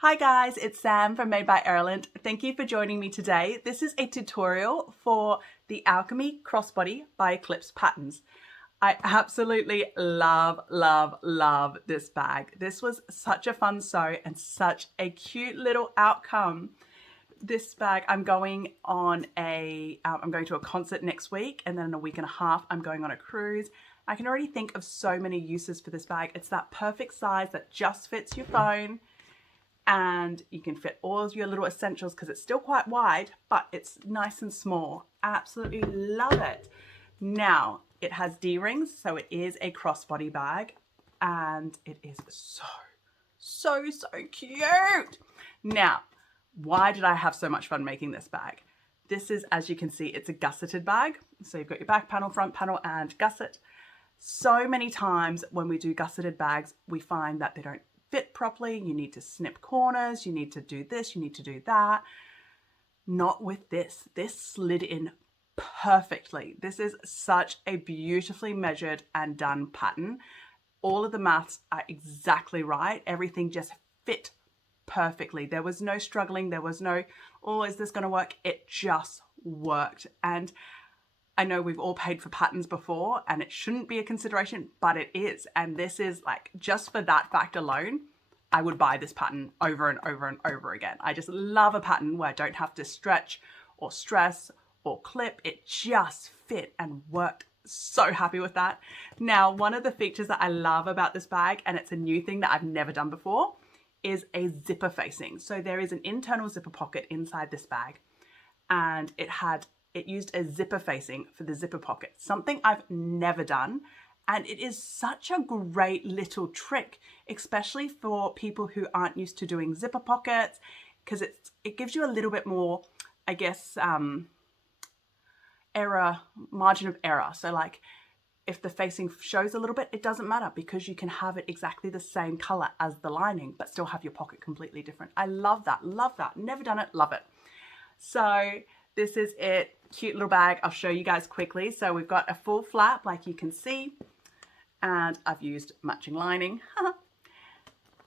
Hi guys, it's Sam from Made by Erland. Thank you for joining me today. This is a tutorial for the Alchemy Crossbody by Eclipse Patterns. I absolutely love this bag. This was such a fun sew and such a cute little outcome. This bag, I'm going to a concert next week, and then in a week and a half, I'm going on a cruise. I can already think of so many uses for this bag. It's that perfect size that just fits your phone, and you can fit all of your little essentials because it's still quite wide, but it's nice and small. Absolutely love it. Now, it has D-rings, so it is a crossbody bag, and it is so cute. Now, why did I have so much fun making this bag? This is, as you can see, it's a gusseted bag. So you've got your back panel, front panel, and gusset. So many times when we do gusseted bags, we find that they don't fit properly. You need to snip corners, you need to do this, you need to do that. Not with this. This slid in perfectly. This is such a beautifully measured and done pattern. All of the maths are exactly right. Everything just fit perfectly. There was no struggling. There was no, oh, is this going to work? It just worked. And I know we've all paid for patterns before and it shouldn't be a consideration, but it is. And this is like, just for that fact alone, I would buy this pattern over and over and over again. I just love a pattern where I don't have to stretch or stress or clip. It just fit and worked. So happy with that. Now, one of the features that I love about this bag, and it's a new thing that I've never done before, is a zipper facing. So there is an internal zipper pocket inside this bag, and it used a zipper facing for the zipper pocket, something I've never done. And it is such a great little trick, especially for people who aren't used to doing zipper pockets, because it gives you a little bit more, I guess, margin of error. So like if the facing shows a little bit, it doesn't matter because you can have it exactly the same color as the lining, but still have your pocket completely different. I love that, never done it, love it. So this is it, cute little bag. I'll show you guys quickly. So we've got a full flap like you can see, and I've used matching lining.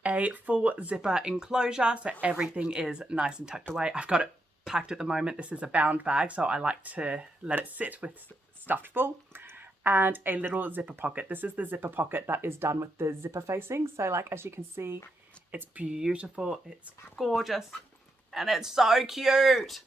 A full zipper enclosure, so everything is nice and tucked away. I've got it packed at the moment. This is a bound bag, so I like to let it sit with stuffed full. And a little zipper pocket. This is the zipper pocket that is done with the zipper facing. So like, as you can see, it's beautiful, it's gorgeous, and it's so cute.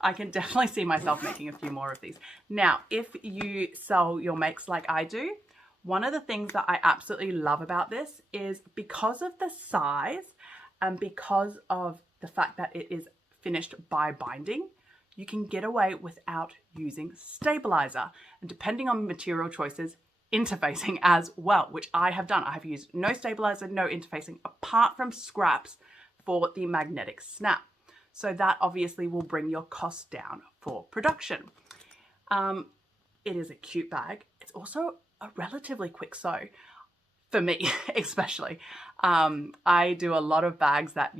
I can definitely see myself making a few more of these. Now, if you sell your makes like I do, one of the things that I absolutely love about this is because of the size and because of the fact that it is finished by binding, you can get away without using stabilizer. And depending on material choices, interfacing as well, which I have done. I have used no stabilizer, no interfacing, apart from scraps for the magnetic snap. So that obviously will bring your cost down for production. It is a cute bag. It's also a relatively quick sew. For me, especially. I do a lot of bags that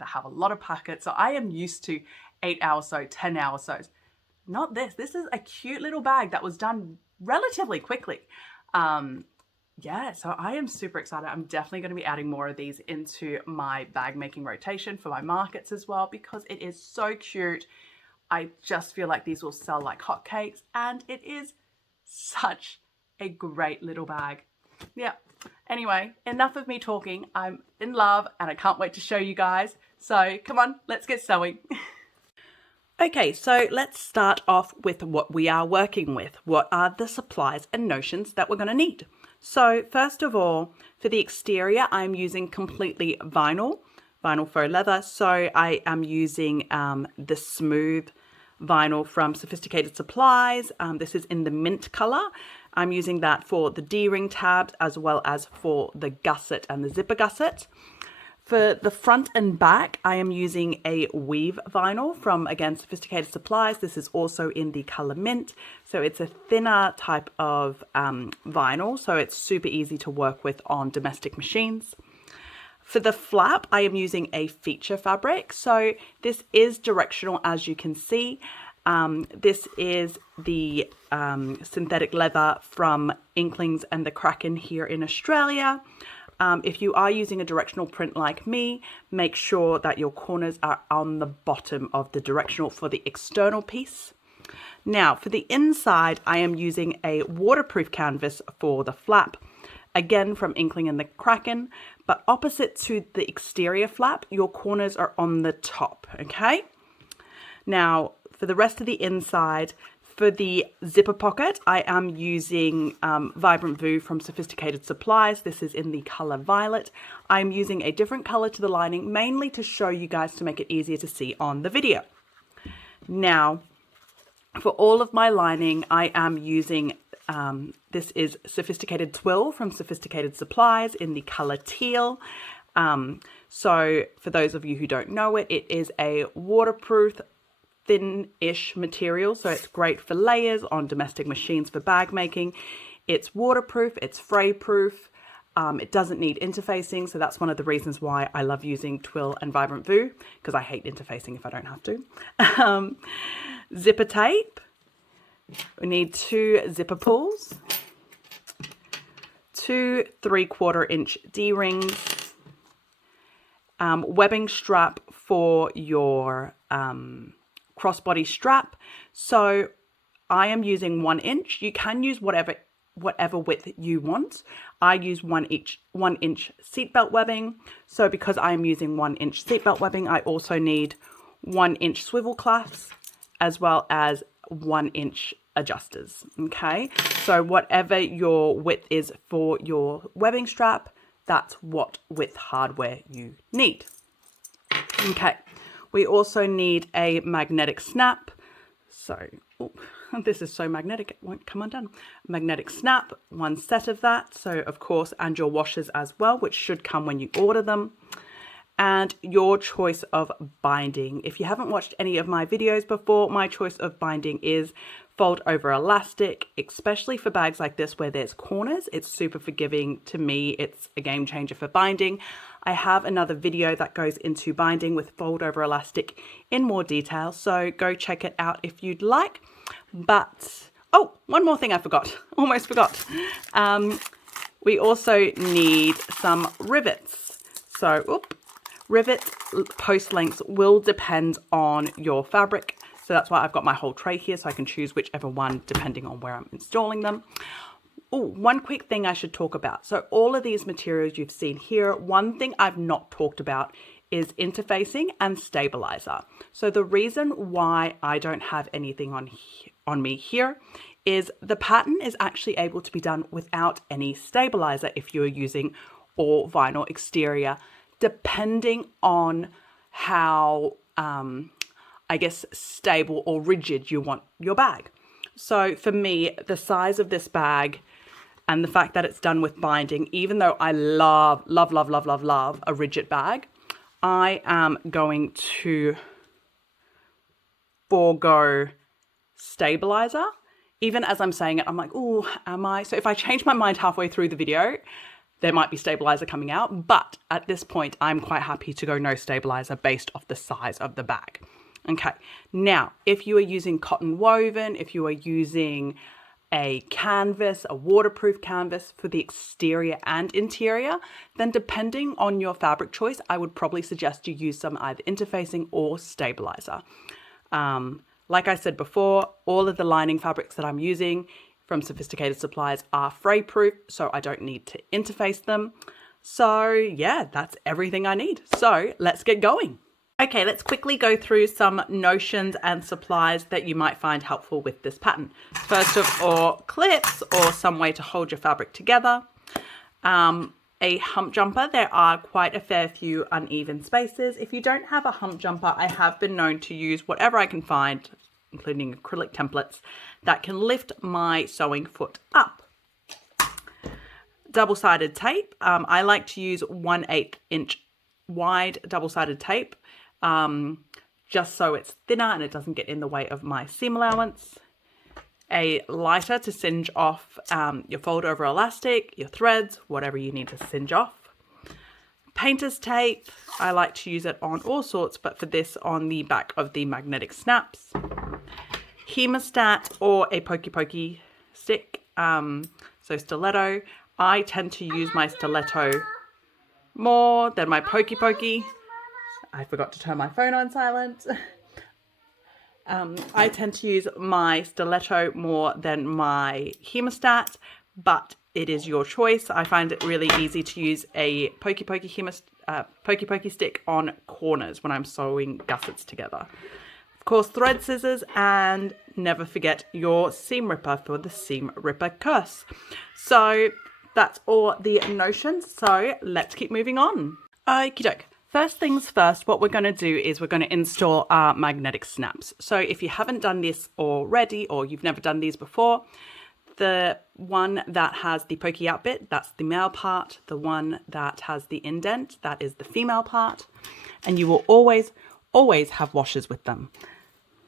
have a lot of pockets, so I am used to 8-hour sew, 10-hour sews. Not this. This is a cute little bag that was done relatively quickly. Yeah, so I am super excited. I'm definitely going to be adding more of these into my bag making rotation for my markets as well, because it is so cute. I just feel like these will sell like hotcakes, and it is such a great little bag. Yeah. Anyway, enough of me talking. I'm in love and I can't wait to show you guys. So come on, let's get sewing. Okay, so let's start off with what we are working with. What are the supplies and notions that we're going to need? So first of all, for the exterior, I'm using completely vinyl faux leather. So I am using the smooth vinyl from Sophisticated Supplies. This is in the mint color. I'm using that for the D-ring tabs as well as for the gusset and the zipper gusset. For the front and back, I am using a weave vinyl from, again, Sophisticated Supplies. This is also in the color mint. So it's a thinner type of vinyl, so it's super easy to work with on domestic machines. For the flap, I am using a feature fabric. So this is directional, as you can see. This is the synthetic leather from Inklings and the Kraken here in Australia. If you are using a directional print like me, make sure that your corners are on the bottom of the directional for the external piece. Now for the inside, I am using a waterproof canvas for the flap, again from Inkling and the Kraken, but opposite to the exterior flap, your corners are on the top, okay? Now for the rest of the inside, for the zipper pocket, I am using Vibrant Vu from Sophisticated Supplies. This is in the color Violet. I'm using a different color to the lining, mainly to show you guys to make it easier to see on the video. Now, for all of my lining, I am using, this is Sophisticated Twill from Sophisticated Supplies in the color Teal. So for those of you who don't know it, it is a waterproof, thin-ish material, so it's great for layers on domestic machines for bag making. It's waterproof, it's fray-proof, it doesn't need interfacing, so that's one of the reasons why I love using Twill and Vibrant Vu, because I hate interfacing if I don't have to. Zipper tape, we need 2 zipper pulls, 2 3/4 inch D-rings, webbing strap for your crossbody strap. So I am using 1 inch. You can use whatever width you want. I use 1 inch seatbelt webbing. So because I am using 1 inch seatbelt webbing, I also need 1 inch swivel clasps as well as 1 inch adjusters. Okay, so whatever your width is for your webbing strap, that's what width hardware you need. Okay. We also need a magnetic snap. So, this is so magnetic, it won't come undone. Magnetic snap, 1 set of that. So, of course, and your washers as well, which should come when you order them. And your choice of binding. If you haven't watched any of my videos before, my choice of binding is fold over elastic, especially for bags like this where there's corners. It's super forgiving. To me, it's a game changer for binding. I have another video that goes into binding with fold over elastic in more detail, so go check it out if you'd like. But, oh, one more thing I forgot, almost forgot. We also need some rivets. So, rivet post lengths will depend on your fabric. So that's why I've got my whole tray here, so I can choose whichever one depending on where I'm installing them. Oh, one quick thing I should talk about. So all of these materials you've seen here, one thing I've not talked about is interfacing and stabilizer. So the reason why I don't have anything on me here is the pattern is actually able to be done without any stabilizer if you're using all vinyl exterior, depending on how, I guess, stable or rigid you want your bag. So for me, the size of this bag and the fact that it's done with binding, even though I love a rigid bag, I am going to forego stabilizer. Even as I'm saying it, I'm like, oh, am I? So if I change my mind halfway through the video, there might be stabilizer coming out. But at this point, I'm quite happy to go no stabilizer based off the size of the bag. Okay, now, if you are using cotton woven, if you are using a canvas, a waterproof canvas for the exterior and interior, then depending on your fabric choice, I would probably suggest you use some either interfacing or stabilizer. Like I said before, all of the lining fabrics that I'm using from Sophisticated Supplies are fray proof, so I don't need to interface them. So yeah, that's everything I need. So let's get going. Okay, let's quickly go through some notions and supplies that you might find helpful with this pattern. First of all, clips or some way to hold your fabric together. A hump jumper. There are quite a fair few uneven spaces. If you don't have a hump jumper, I have been known to use whatever I can find, including acrylic templates, that can lift my sewing foot up. Double-sided tape. I like to use 1/8 inch wide double-sided tape. Just so it's thinner and it doesn't get in the way of my seam allowance. A lighter to singe off your fold over elastic, your threads, whatever you need to singe off. Painter's tape. I like to use it on all sorts, but for this on the back of the magnetic snaps. Hemostat or a pokey stick. So stiletto. I tend to use my stiletto more than my pokey pokey. I forgot to turn my phone on silent. I tend to use my stiletto more than my hemostat, but it is your choice. I find it really easy to use a pokey pokey stick on corners when I'm sewing gussets together. Of course, thread scissors, and never forget your seam ripper for the seam ripper curse. So that's all the notions. So let's keep moving on. Okie doke. First things first, what we're going to do is we're going to install our magnetic snaps. So if you haven't done this already, or you've never done these before, the one that has the pokey out bit, that's the male part. The one that has the indent, that is the female part. And you will always have washers with them.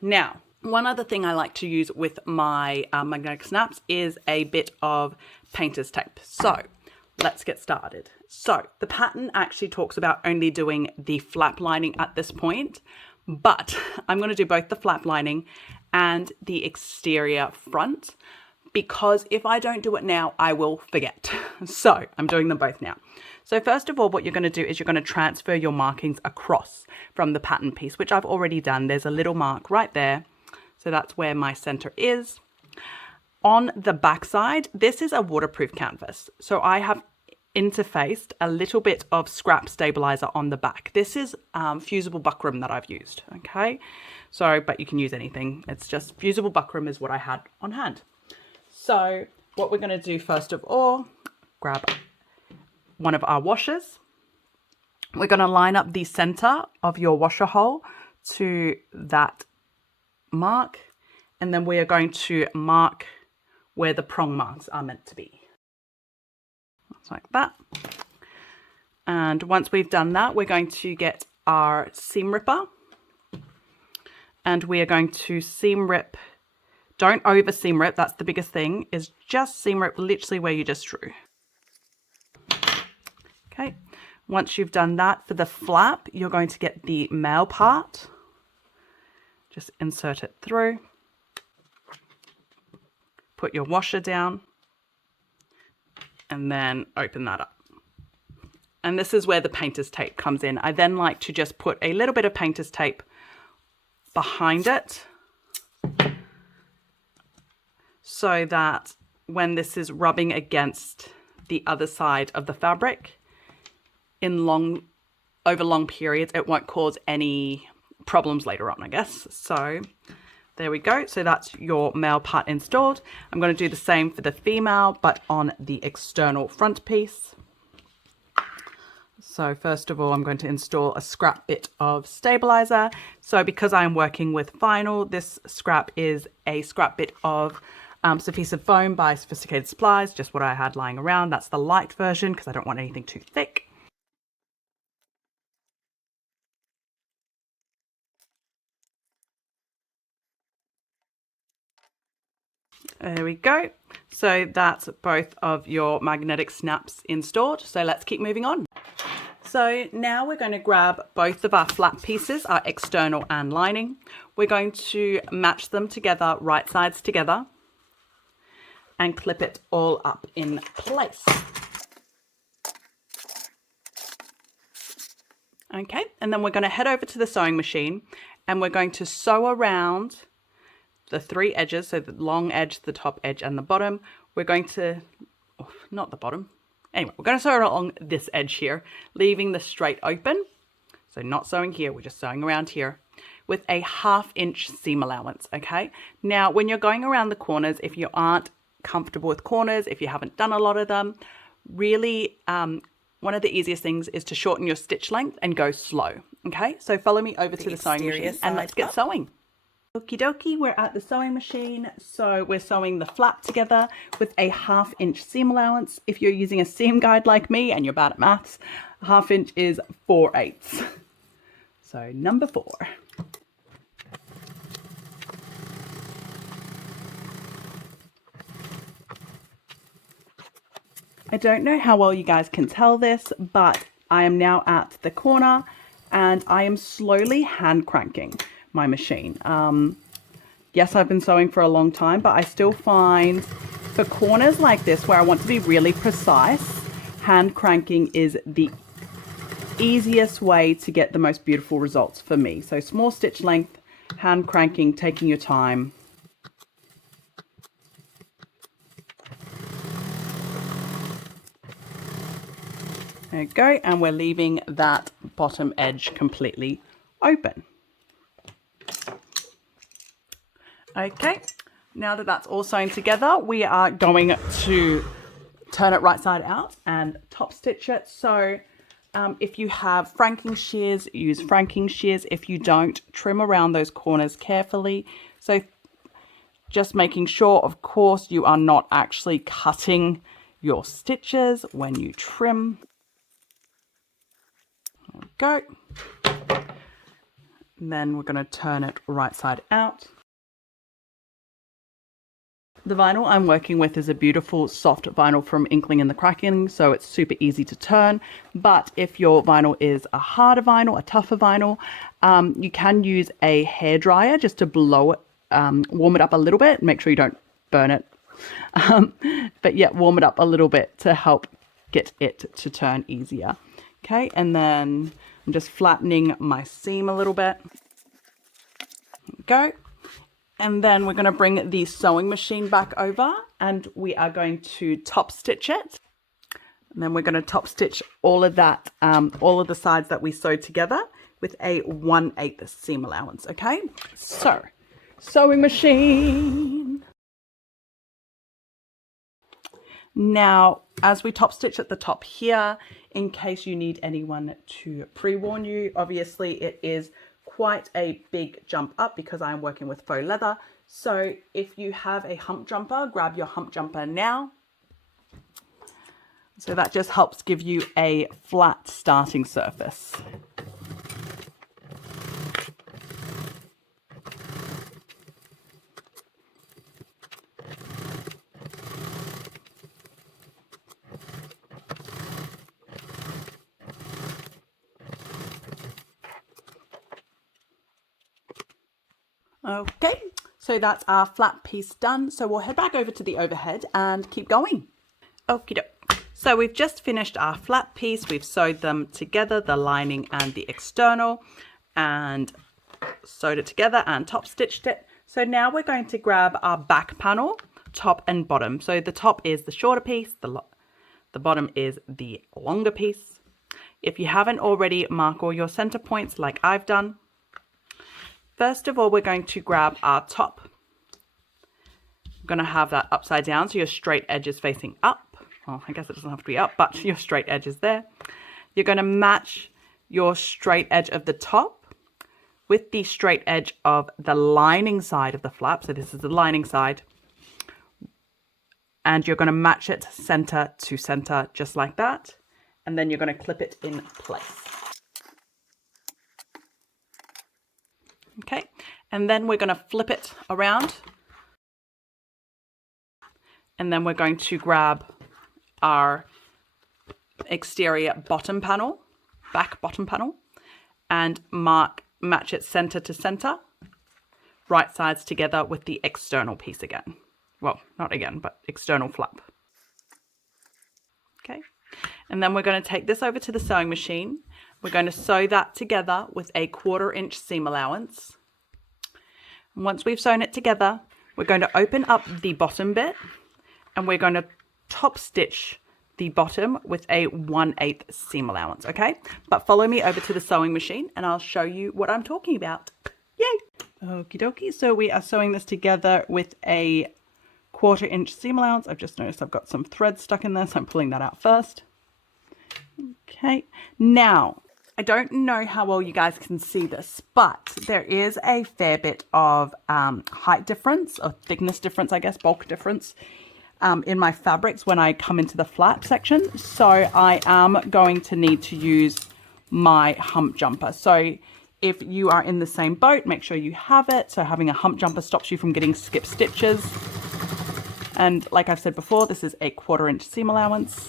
Now, one other thing I like to use with my magnetic snaps is a bit of painter's tape. So let's get started. So the pattern actually talks about only doing the flap lining at this point, but I'm going to do both the flap lining and the exterior front, because if I don't do it now, I will forget. So I'm doing them both now. So first of all, what you're going to do is you're going to transfer your markings across from the pattern piece, which I've already done. There's a little mark right there. So that's where my center is. On the back side, this is a waterproof canvas. So I have interfaced a little bit of scrap stabilizer on the back. This is fusible buckram that I've used. Okay. So, but you can use anything. It's just fusible buckram is what I had on hand. So what we're going to do first of all, grab one of our washers. We're going to line up the center of your washer hole to that mark, and then we are going to mark where the prong marks are meant to be. Just like that. And once we've done that, we're going to get our seam ripper, and we are going to seam rip. Don't over seam rip, that's the biggest thing, is just seam rip literally where you just drew. Okay, once you've done that, for the flap, you're going to get the male part. Just insert it through. Put your washer down. And then open that up. And this is where the painter's tape comes in. I then like to just put a little bit of painter's tape behind it, so that when this is rubbing against the other side of the fabric over long periods, it won't cause any problems later on, I guess. So there we go. So that's your male part installed. I'm going to do the same for the female, but on the external front piece. So first of all, I'm going to install a scrap bit of stabilizer. So because I'm working with vinyl, this scrap is a scrap bit of Sufficient foam by Sophisticated Supplies, just what I had lying around. That's the light version because I don't want anything too thick. There we go. So that's both of your magnetic snaps installed. So let's keep moving on. So now we're going to grab both of our flap pieces, our external and lining. We're going to match them together, right sides together, and clip it all up in place. Okay, and then we're going to head over to the sewing machine and we're going to sew around the three edges, so the long edge, the top edge, and the bottom. We're going to, not the bottom. Anyway, we're going to sew along this edge here, leaving the straight open. So not sewing here, we're just sewing around here with a 1/2 inch seam allowance, okay? Now, when you're going around the corners, if you aren't comfortable with corners, if you haven't done a lot of them, really, one of the easiest things is to shorten your stitch length and go slow, okay? So follow me over to the sewing machine and let's get sewing. Okie dokie, we're at the sewing machine. So we're sewing the flap together with a 1/2 inch seam allowance. If you're using a seam guide like me and you're bad at maths, 1/2 inch is 4/8. So number 4. I don't know how well you guys can tell this, but I am now at the corner and I am slowly hand cranking my machine. Yes, I've been sewing for a long time, but I still find for corners like this where I want to be really precise, hand cranking is the easiest way to get the most beautiful results for me. So small stitch length, hand cranking, taking your time. There you go, and we're leaving that bottom edge completely open. Okay, now that that's all sewn together, we are going to turn it right side out and top stitch it. So if you have franking shears, use franking shears. If you don't, trim around those corners carefully. So just making sure, of course, you are not actually cutting your stitches when you trim. There we go. And then we're going to turn it right side out. The vinyl I'm working with is a beautiful soft vinyl from Inkling and the Cracking, so it's super easy to turn. But if your vinyl is a harder vinyl, a tougher vinyl, you can use a hairdryer just to blow it, warm it up a little bit. Make sure you don't burn it. But yeah, warm it up a little bit to help get it to turn easier. Okay, and then I'm just flattening my seam a little bit. There we go. And then we're going to bring the sewing machine back over and we are going to top stitch it. And then we're going to top stitch all of that, all of the sides that we sewed together with a 1/8 seam allowance. Okay, so sewing machine. Now, as we top stitch at the top here, in case you need anyone to pre-warn you, obviously it is quite a big jump up because I'm working with faux leather. So if you have a hump jumper, grab your hump jumper now. So that just helps give you a flat starting surface. Okay, so that's our flat piece done. So we'll head back over to the overhead and keep going. Okie doke. So we've just finished our flat piece. We've sewed them together, the lining and the external, and sewed it together and top stitched it. So now we're going to grab our back panel, top and bottom. So the top is the shorter piece, the bottom is the longer piece. If you haven't already, mark all your center points like I've done. First of all, we're going to grab our top. I'm going to have that upside down so your straight edge is facing up. Well, I guess it doesn't have to be up, but your straight edge is there. You're going to match your straight edge of the top with the straight edge of the lining side of the flap. So this is the lining side. And you're going to match it center to center just like that. And then you're going to clip it in place. Okay, and then we're going to flip it around. And then we're going to grab our exterior bottom panel, back bottom panel, and match it center to center, right sides together with the external piece again. Well, not again, but external flap. Okay, and then we're going to take this over to the sewing machine. We're going to sew that together with a 1/4 inch seam allowance. And once we've sewn it together, we're going to open up the bottom bit and we're going to top stitch the bottom with a 1/8 seam allowance, okay? But follow me over to the sewing machine and I'll show you what I'm talking about. Yay! Okie dokie, so we are sewing this together with a 1/4 inch seam allowance. I've just noticed I've got some thread stuck in there, so I'm pulling that out first. Okay, now, I don't know how well you guys can see this, but there is a fair bit of height difference, or thickness difference, I guess, bulk difference in my fabrics when I come into the flap section. So I am going to need to use my hump jumper. So if you are in the same boat, make sure you have it. So having a hump jumper stops you from getting skip stitches. And like I've said before, this is a 1/4 inch seam allowance.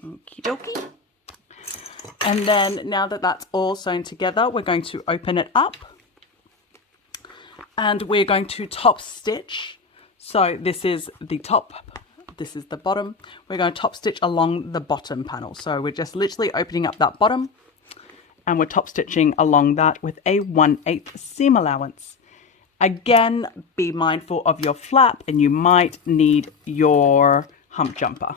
Okie dokie. And then now that that's all sewn together, we're going to open it up. And we're going to top stitch. So this is the top, this is the bottom. We're going to top stitch along the bottom panel. So we're just literally opening up that bottom and we're top stitching along that with a 1/8 seam allowance. Again, be mindful of your flap and you might need your hump jumper.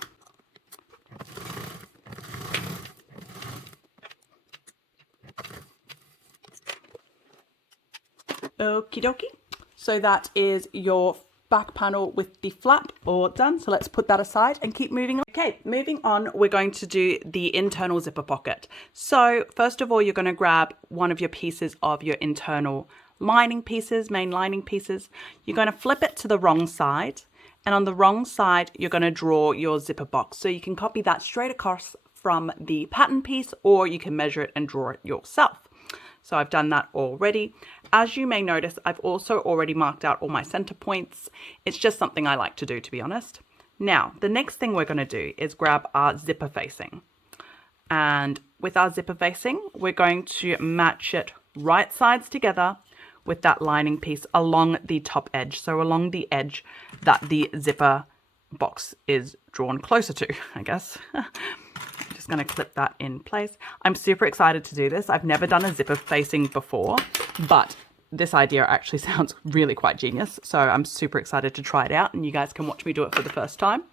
Okie dokie. So that is your back panel with the flap all done. So let's put that aside and keep moving on. Okay, moving on, we're going to do the internal zipper pocket. So first of all, you're going to grab one of your pieces of your internal lining pieces, main lining pieces. You're going to flip it to the wrong side. And on the wrong side, you're going to draw your zipper box. So you can copy that straight across from the pattern piece, or you can measure it and draw it yourself. So I've done that already. As you may notice, I've also already marked out all my center points. It's just something I like to do, to be honest. Now, the next thing we're going to do is grab our zipper facing. And with our zipper facing, we're going to match it right sides together with that lining piece along the top edge. So along the edge that the zipper box is drawn closer to, I guess. Just going to clip that in place. I'm super excited to do this. I've never done a zipper facing before, but this idea actually sounds really quite genius. So I'm super excited to try it out and you guys can watch me do it for the first time.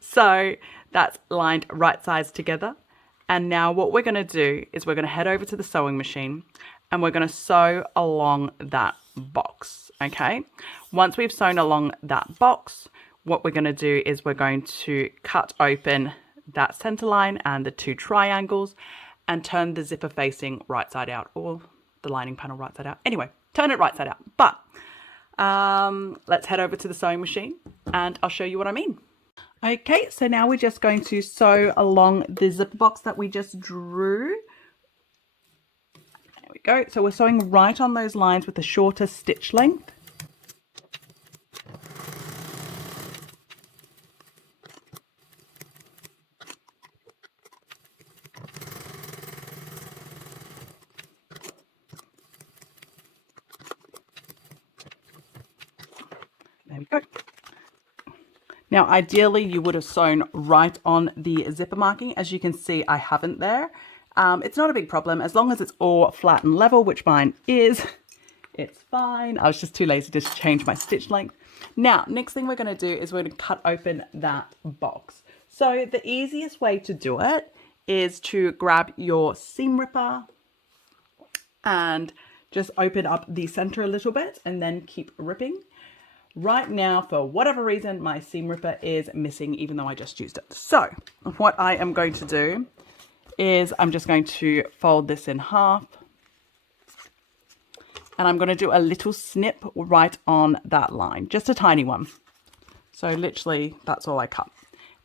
So that's lined right sides together. And now what we're going to do is we're going to head over to the sewing machine and we're going to sew along that box. Okay. Once we've sewn along that box, what we're going to do is we're going to cut open that center line and the two triangles and turn the zipper facing right side out, or the lining panel right side out. Anyway, turn it right side out. But let's head over to the sewing machine and I'll show you what I mean. Okay, so now we're just going to sew along the zipper box that we just drew. There we go. So we're sewing right on those lines with the shorter stitch length. There we go. Now, ideally, you would have sewn right on the zipper marking. As you can see, I haven't there. It's not a big problem. As long as it's all flat and level, which mine is, it's fine. I was just too lazy to change my stitch length. Now, next thing we're going to do is we're going to cut open that box. So the easiest way to do it is to grab your seam ripper and just open up the center a little bit and then keep ripping. Right now, for whatever reason, my seam ripper is missing, even though I just used it. So what I am going to do is I'm just going to fold this in half. And I'm going to do a little snip right on that line, just a tiny one. So literally, that's all I cut.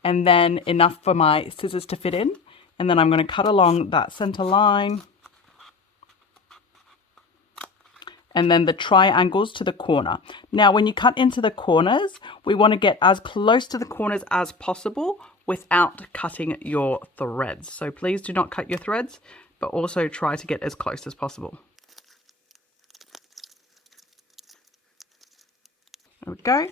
And then enough for my scissors to fit in. And then I'm going to cut along that center line. And then the triangles to the corner. Now, when you cut into the corners, we want to get as close to the corners as possible without cutting your threads. So please do not cut your threads, but also try to get as close as possible. There we go.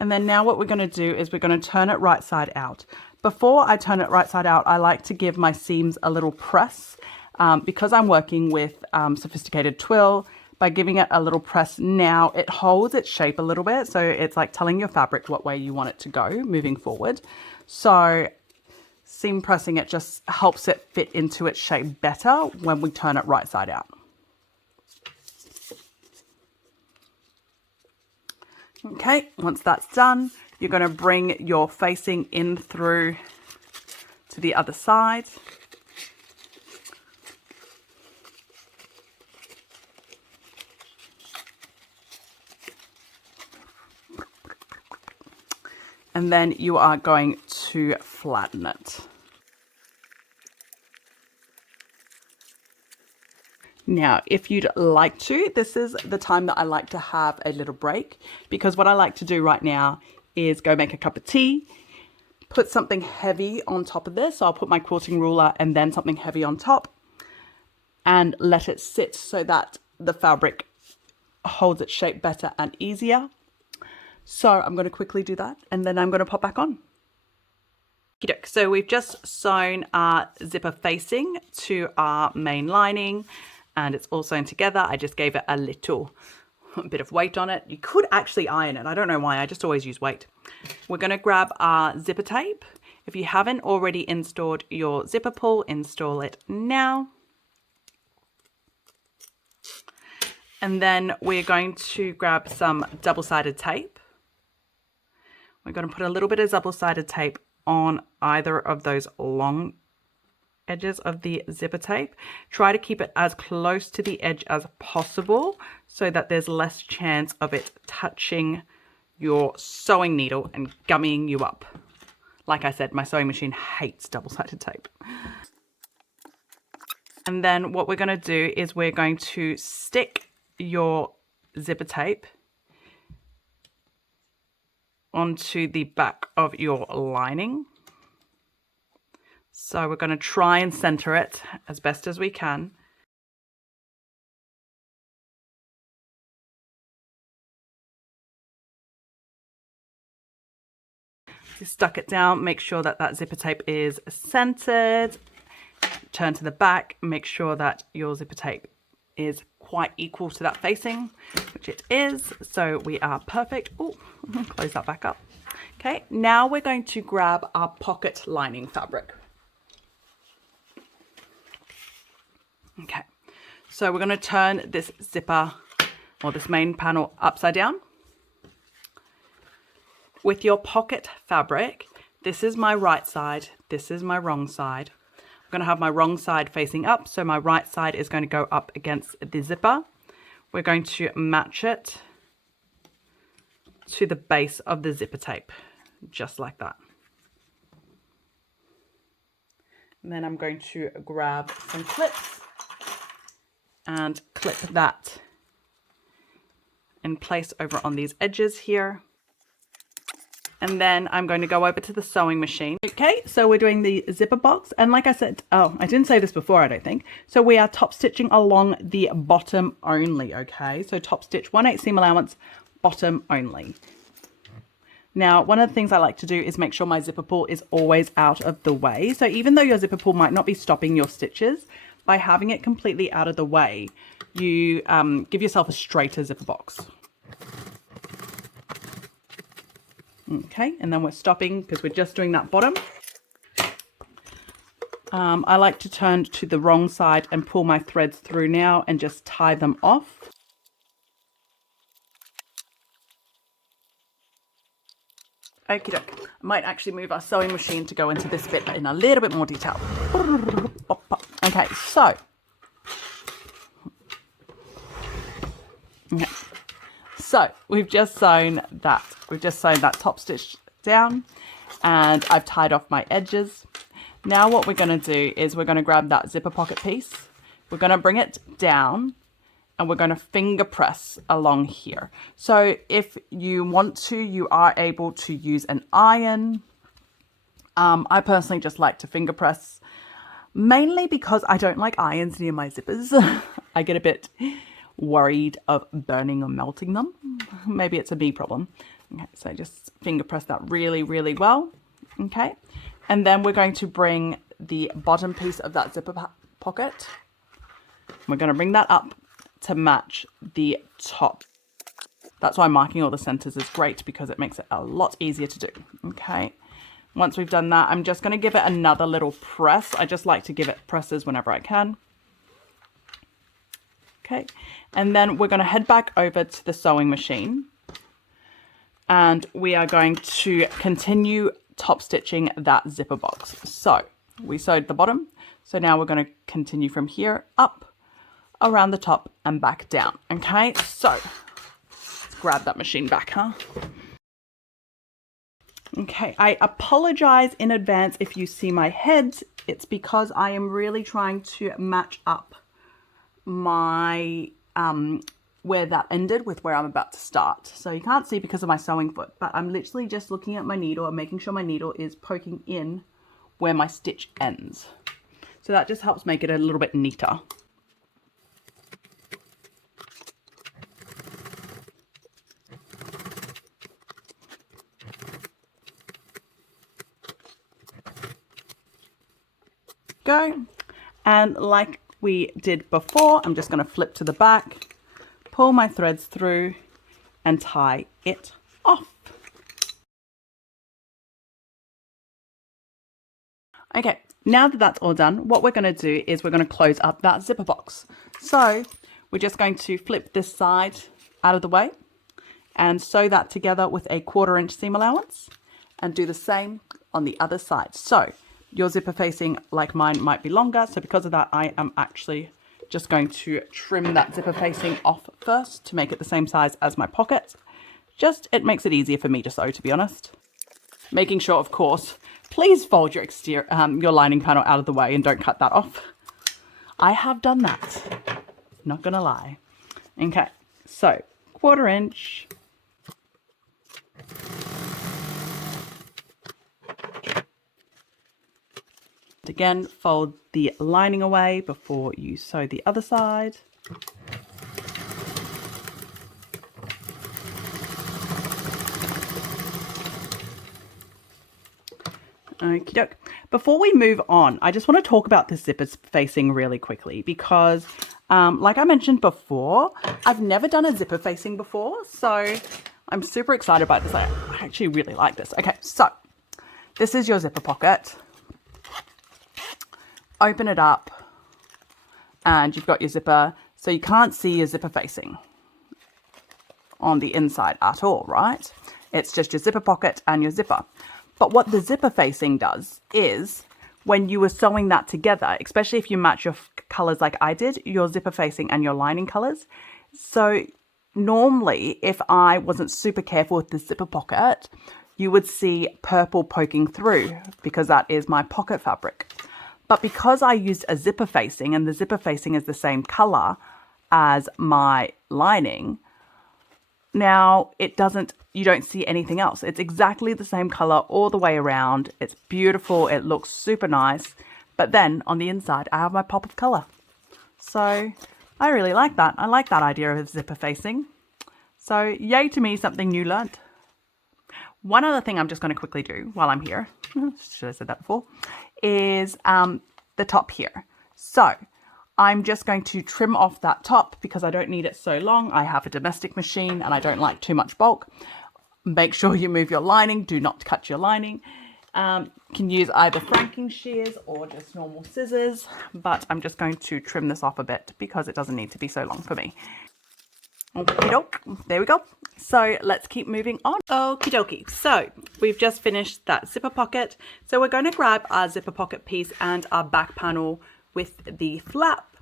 And then now what we're going to do is we're going to turn it right side out. Before I turn it right side out, I like to give my seams a little press because I'm working with sophisticated twill. By giving it a little press now, it holds its shape a little bit. So it's like telling your fabric what way you want it to go moving forward. So seam pressing it just helps it fit into its shape better when we turn it right side out. Okay, once that's done, you're going to bring your facing in through to the other side. And then you are going to flatten it. Now, if you'd like to, this is the time that I like to have a little break, because what I like to do right now is go make a cup of tea, put something heavy on top of this. So I'll put my quilting ruler and then something heavy on top and let it sit so that the fabric holds its shape better and easier. So I'm going to quickly do that and then I'm going to pop back on. So we've just sewn our zipper facing to our main lining and it's all sewn together. I just gave it a little bit of weight on it. You could actually iron it. I don't know why, I just always use weight. We're going to grab our zipper tape. If you haven't already installed your zipper pull, install it now. And then we're going to grab some double-sided tape. We're going to put a little bit of double-sided tape on either of those long edges of the zipper tape. Try to keep it as close to the edge as possible so that there's less chance of it touching your sewing needle and gummying you up. Like I said, my sewing machine hates double-sided tape. And then what we're going to do is we're going to stick your zipper tape onto the back of your lining. So we're going to try and center it as best as we can. So stuck it down, make sure that that zipper tape is centered. Turn to the back, make sure that your zipper tape is quite equal to that facing, which it is. So we are perfect. Oh, close that back up. Okay, now we're going to grab our pocket lining fabric. Okay, so we're going to turn this zipper or this main panel upside down. With your pocket fabric, this is my right side, this is my wrong side. I'm going to have my wrong side facing up, so my right side is going to go up against the zipper. We're going to match it to the base of the zipper tape, just like that. And then I'm going to grab some clips and clip that in place over on these edges here. And then I'm going to go over to the sewing machine. Okay, so we're doing the zipper box. And like I said, oh, I didn't say this before, I don't think. So we are top stitching along the bottom only, okay? So top stitch 1/8 seam allowance, bottom only. Now, one of the things I like to do is make sure my zipper pull is always out of the way. So even though your zipper pull might not be stopping your stitches, by having it completely out of the way, you give yourself a straighter zipper box. Okay, and then we're stopping because we're just doing that bottom. I like to turn to the wrong side and pull my threads through now and just tie them off. Okie doke. I might actually move our sewing machine to go into this bit in a little bit more detail. Okay, so. Okay. So we've just sewn that. We've just sewn that top stitch down and I've tied off my edges. Now what we're going to do is we're going to grab that zipper pocket piece. We're going to bring it down and we're going to finger press along here. So if you want to, you are able to use an iron. I personally just like to finger press, mainly because I don't like irons near my zippers. I get a bit worried of burning or melting them. Maybe it's a me problem. Okay, so just finger press that really, really well. Okay, and then we're going to bring the bottom piece of that zipper pocket. We're going to bring that up to match the top. That's why marking all the centers is great, because it makes it a lot easier to do. Okay, once we've done that, I'm just going to give it another little press. I just like to give it presses whenever I can. Okay, and then we're going to head back over to the sewing machine and we are going to continue top stitching that zipper box. So we sewed the bottom, so now we're going to continue from here up around the top and back down. Okay, so let's grab that machine back, huh? Okay, I apologize in advance if you see my head. It's because I am really trying to match up my where that ended with where I'm about to start. So you can't see because of my sewing foot, but I'm literally just looking at my needle and making sure my needle is poking in where my stitch ends. So that just helps make it a little bit neater. go. And like we did before, I'm just going to flip to the back, pull my threads through and tie it off. Okay, now that that's all done, what we're going to do is we're going to close up that zipper box. So we're just going to flip this side out of the way and sew that together with a 1/4 inch seam allowance and do the same on the other side. So your zipper facing, like mine, might be longer. So because of that, I am actually just going to trim that zipper facing off first to make it the same size as my pocket. It makes it easier for me to sew, to be honest. Making sure, of course, please fold your your lining panel out of the way and don't cut that off. I have done that, not gonna lie. Okay, so 1/4 inch. Again, fold the lining away before you sew the other side. Okie doke. Before we move on, I just want to talk about this zipper facing really quickly because, like I mentioned before, I've never done a zipper facing before, so I'm super excited about this. I actually really like this. Okay, so this is your zipper pocket. Open it up and you've got your zipper, so you can't see your zipper facing on the inside at all, right? It's just your zipper pocket and your zipper. But what the zipper facing does is when you were sewing that together, especially if you match your colors like I did, your zipper facing and your lining colors. So normally, if I wasn't super careful with the zipper pocket, you would see purple poking through because that is my pocket fabric. But because I used a zipper facing and the zipper facing is the same color as my lining, now you don't see anything else. It's exactly the same color all the way around. It's beautiful. It looks super nice. But then on the inside, I have my pop of color. So I really like that. I like that idea of zipper facing. So yay to me, something new learned. One other thing I'm just going to quickly do while I'm here, should have said that before, is the top here. So I'm just going to trim off that top because I don't need it so long. I have a domestic machine and I don't like too much bulk. Make sure you move your lining. Do not cut your lining. Can use either franking shears or just normal scissors, but I'm just going to trim this off a bit because it doesn't need to be so long for me. Okie doke, there we go. So let's keep moving on. Okie dokie, so we've just finished that zipper pocket. So we're going to grab our zipper pocket piece and our back panel with the flap.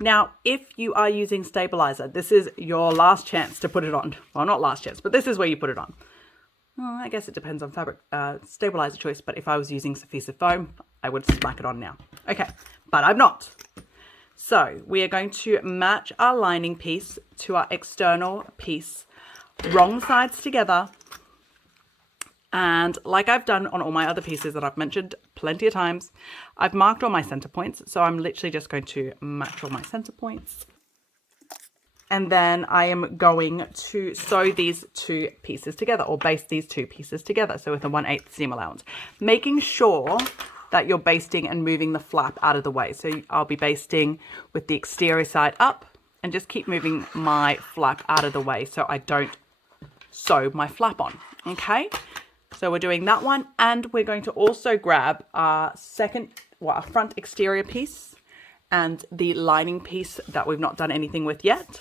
Now, if you are using stabilizer, this is your last chance to put it on. Well, not last chance, but this is where you put it on. Well, I guess it depends on fabric stabilizer choice, but if I was using adhesive foam, I would smack it on now. Okay, but I'm not. So we are going to match our lining piece to our external piece, wrong sides together. And like I've done on all my other pieces that I've mentioned plenty of times, I've marked all my center points. So I'm literally just going to match all my center points. And then I am going to sew these two pieces together or baste these two pieces together. So with a 1/8 seam allowance, making sure that you're basting and moving the flap out of the way. So I'll be basting with the exterior side up and just keep moving my flap out of the way so I don't sew my flap on. Okay, so we're doing that one, and we're going to also grab our our front exterior piece and the lining piece that we've not done anything with yet.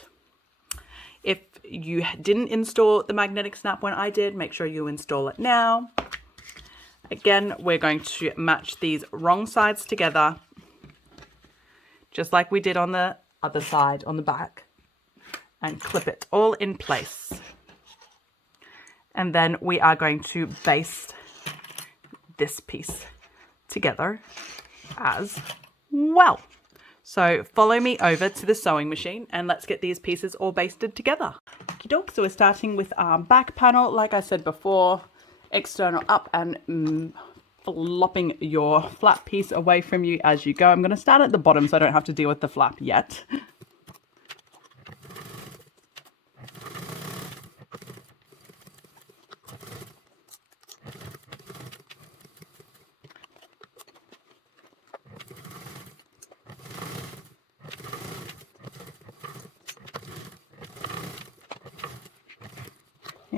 If you didn't install the magnetic snap when I did, make sure you install it now. Again, we're going to match these wrong sides together, just like we did on the other side on the back, and clip it all in place. And then we are going to baste this piece together as well. So follow me over to the sewing machine and let's get these pieces all basted together. Okie doke. So we're starting with our back panel, like I said before, external up and flopping your flap piece away from you as you go. I'm going to start at the bottom so I don't have to deal with the flap yet.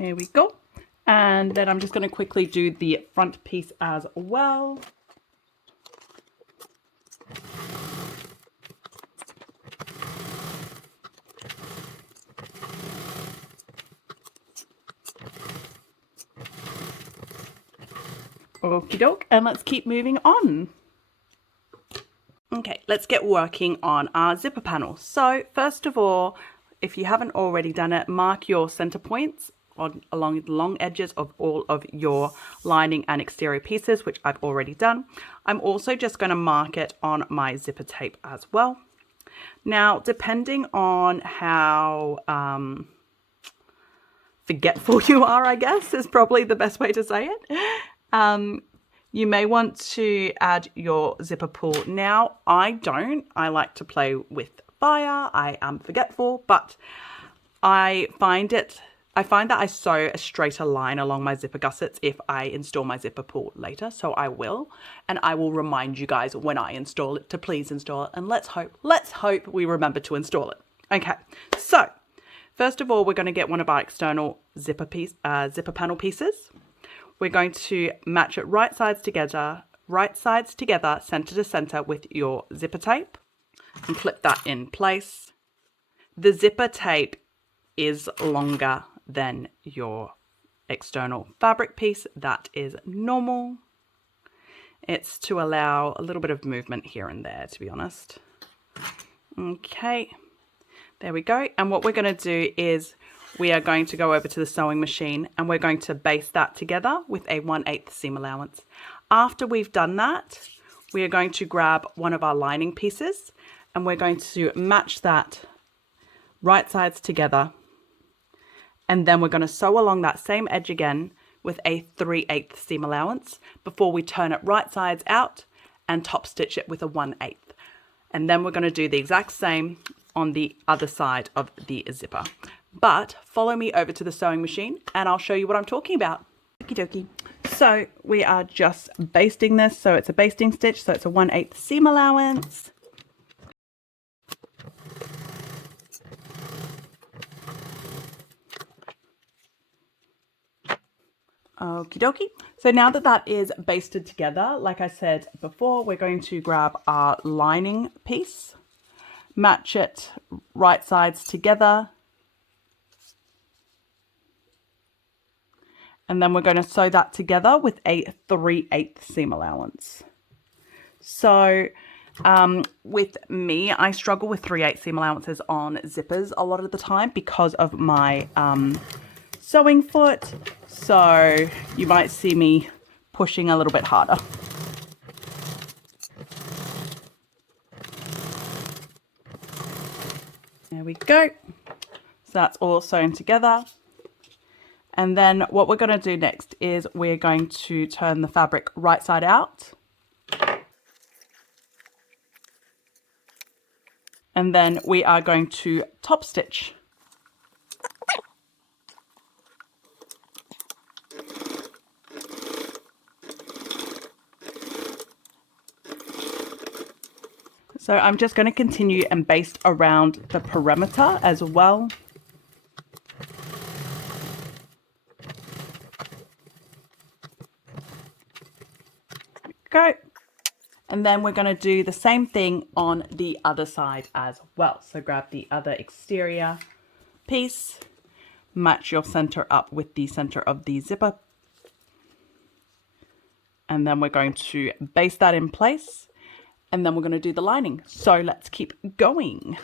There we go. And then I'm just going to quickly do the front piece as well. Okie doke, and let's keep moving on. Okay, let's get working on our zipper panel. So first of all, if you haven't already done it, mark your center points along the long edges of all of your lining and exterior pieces, which I've already done. I'm also just going to mark it on my zipper tape as well. Now, depending on how forgetful you are, I guess, is probably the best way to say it. You may want to add your zipper pull. Now, I don't. I like to play with fire. I am forgetful, but I find that I sew a straighter line along my zipper gussets if I install my zipper pull later. So I will, and I will remind you guys when I install it to please install it. And let's hope we remember to install it. Okay, so first of all, we're going to get one of our external zipper panel pieces. We're going to match it right sides together, center to center with your zipper tape, and clip that in place. The zipper tape is longer than your external fabric piece. That is normal. It's to allow a little bit of movement here and there, to be honest. Okay, there we go. And what we're going to do is we are going to go over to the sewing machine and we're going to baste that together with a 1/8 seam allowance. After we've done that, we are going to grab one of our lining pieces and we're going to match that right sides together. And then we're going to sew along that same edge again with a 3/8 seam allowance before we turn it right sides out and top stitch it with a 1/8. And then we're going to do the exact same on the other side of the zipper. But follow me over to the sewing machine and I'll show you what I'm talking about. Okie dokie. So we are just basting this. So it's a basting stitch. So it's a 1/8 seam allowance. Okie dokie. So now that that is basted together, like I said before, we're going to grab our lining piece, match it right sides together, and then we're going to sew that together with a 3/8 seam allowance. So with me, I struggle with 3/8 seam allowances on zippers a lot of the time because of my sewing foot. So you might see me pushing a little bit harder. There we go. So that's all sewn together. And then what we're going to do next is we're going to turn the fabric right side out. And then we are going to top stitch. So I'm just going to continue and baste around the perimeter as well. Go. And then we're going to do the same thing on the other side as well. So grab the other exterior piece, match your center up with the center of the zipper. And then we're going to baste that in place. And then we're going to do the lining. So let's keep going.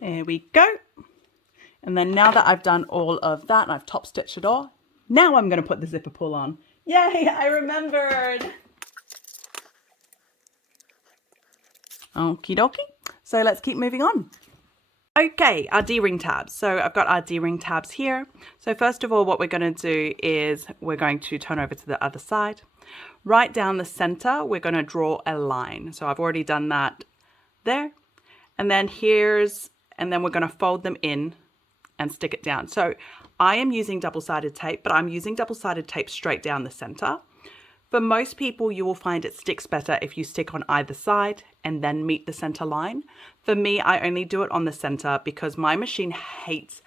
There we go. And then now that I've done all of that and I've top stitched it all, now I'm going to put the zipper pull on. Yay, I remembered. Okie dokie. So let's keep moving on. Okay, our D-ring tabs. So I've got our D-ring tabs here. So first of all, what we're going to do is we're going to turn over to the other side. Right down the center, we're going to draw a line. So I've already done that there. And then we're going to fold them in and stick it down. So I am using double-sided tape, but I'm using double-sided tape straight down the center. For most people, you will find it sticks better if you stick on either side and then meet the center line. For me, I only do it on the center because my machine hates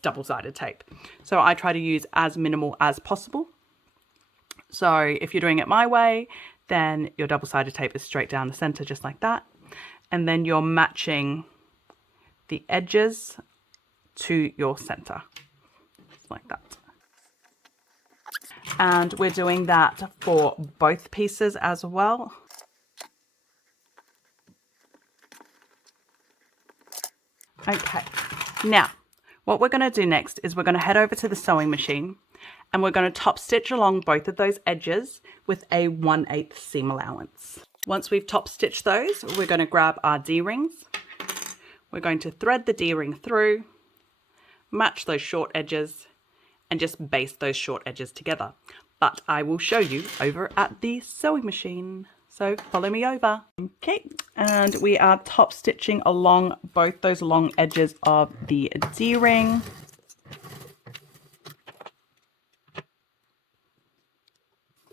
double-sided tape. So I try to use as minimal as possible. So if you're doing it my way, then your double-sided tape is straight down the center, just like that. And then you're matching the edges to your center, just like that. And we're doing that for both pieces as well. Okay, now what we're going to do next is we're going to head over to the sewing machine and we're going to top stitch along both of those edges with a 1/8 seam allowance. Once we've top stitched those, we're going to grab our D-rings. We're going to thread the D-ring through, match those short edges, and just baste those short edges together. But I will show you over at the sewing machine. So follow me over. Okay, and we are top stitching along both those long edges of the D-ring.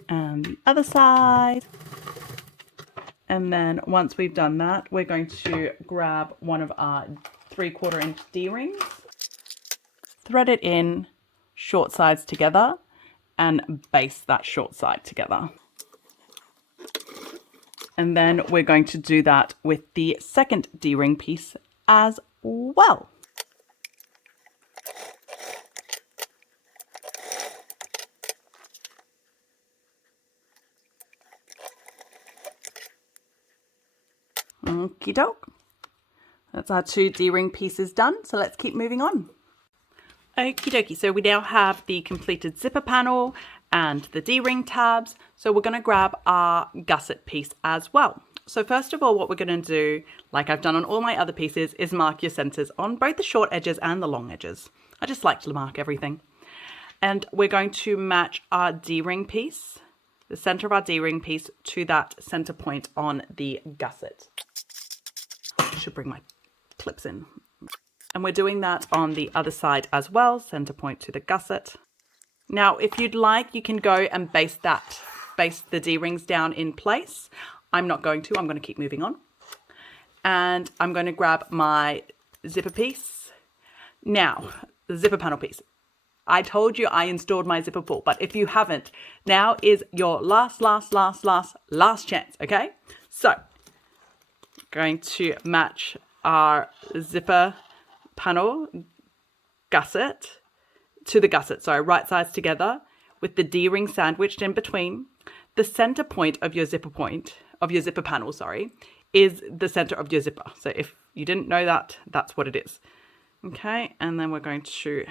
And the other side. And then once we've done that, we're going to grab one of our 3/4 inch D-rings, thread it in short sides together, and baste that short side together. And then we're going to do that with the second D-ring piece as well. Okie doke. That's our 2 D-ring pieces done. So let's keep moving on. Okie dokie. So we now have the completed zipper panel and the D-ring tabs. So we're going to grab our gusset piece as well. So first of all, what we're going to do, like I've done on all my other pieces, is mark your centers on both the short edges and the long edges. I just like to mark everything. And we're going to match our D-ring piece, the center of our D-ring piece, to that center point on the gusset. I should bring my clips in. And we're doing that on the other side as well, center point to the gusset. Now, if you'd like, you can go and baste the D-rings down in place. I'm not going to, I'm going to keep moving on. And I'm going to grab my zipper piece. Now, the zipper panel piece. I told you I installed my zipper pull, but if you haven't, now is your last chance, okay? So, going to match our zipper panel gusset to the gusset, sorry, right sides together with the D-ring sandwiched in between. The center point of your zipper panel, sorry, is the center of your zipper. So if you didn't know that, that's what it is. Okay, and then we're going to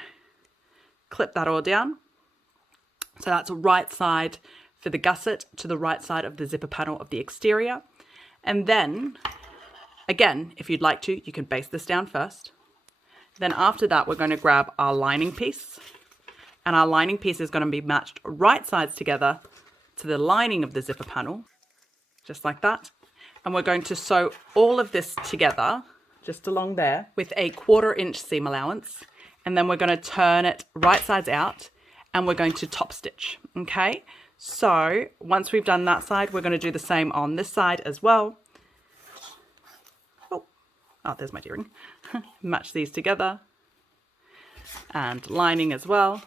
clip that all down. So that's right side for the gusset to the right side of the zipper panel of the exterior. And then, again, if you'd like to, you can baste this down first. Then after that, we're going to grab our lining piece. And our lining piece is going to be matched right sides together to the lining of the zipper panel, just like that. And we're going to sew all of this together, just along there, with a 1/4 inch seam allowance. And then we're going to turn it right sides out and we're going to top stitch, okay? So once we've done that side, we're going to do the same on this side as well. Oh, there's my D-ring. Match these together. And lining as well.